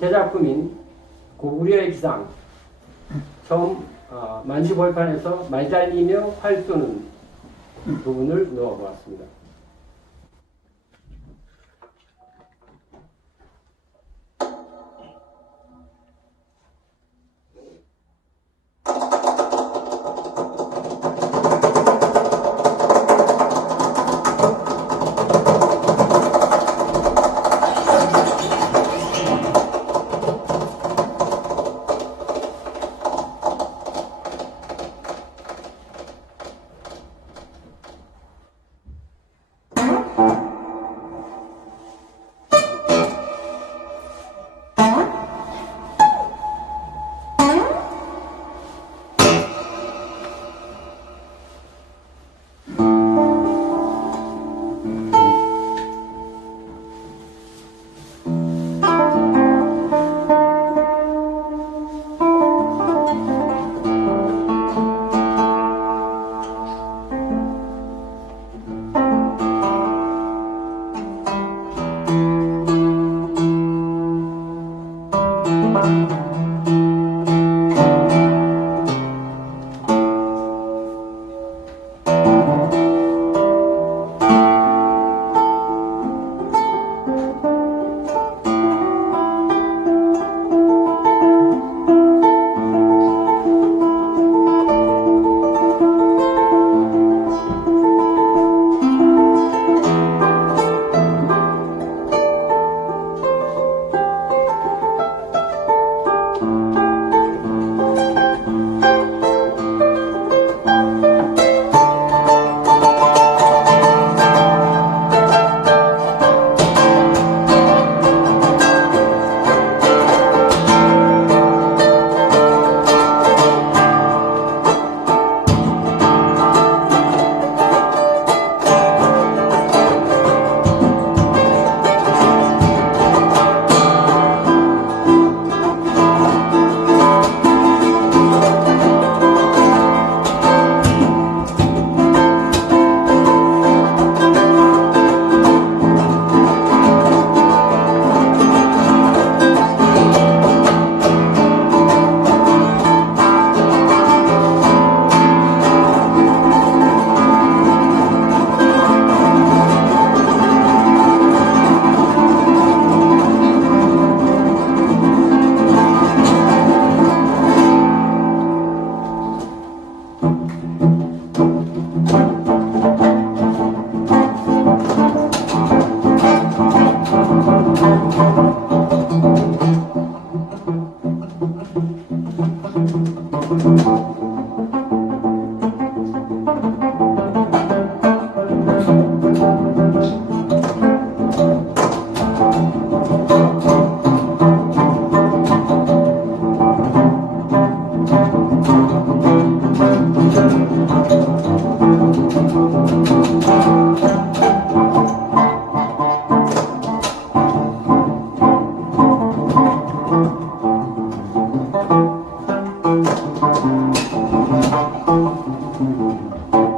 제 작품인 고구려의 기상 처음 어, 만주벌판에서 말달리며 활 쏘는 부분을 넣어보았습니다. Música Música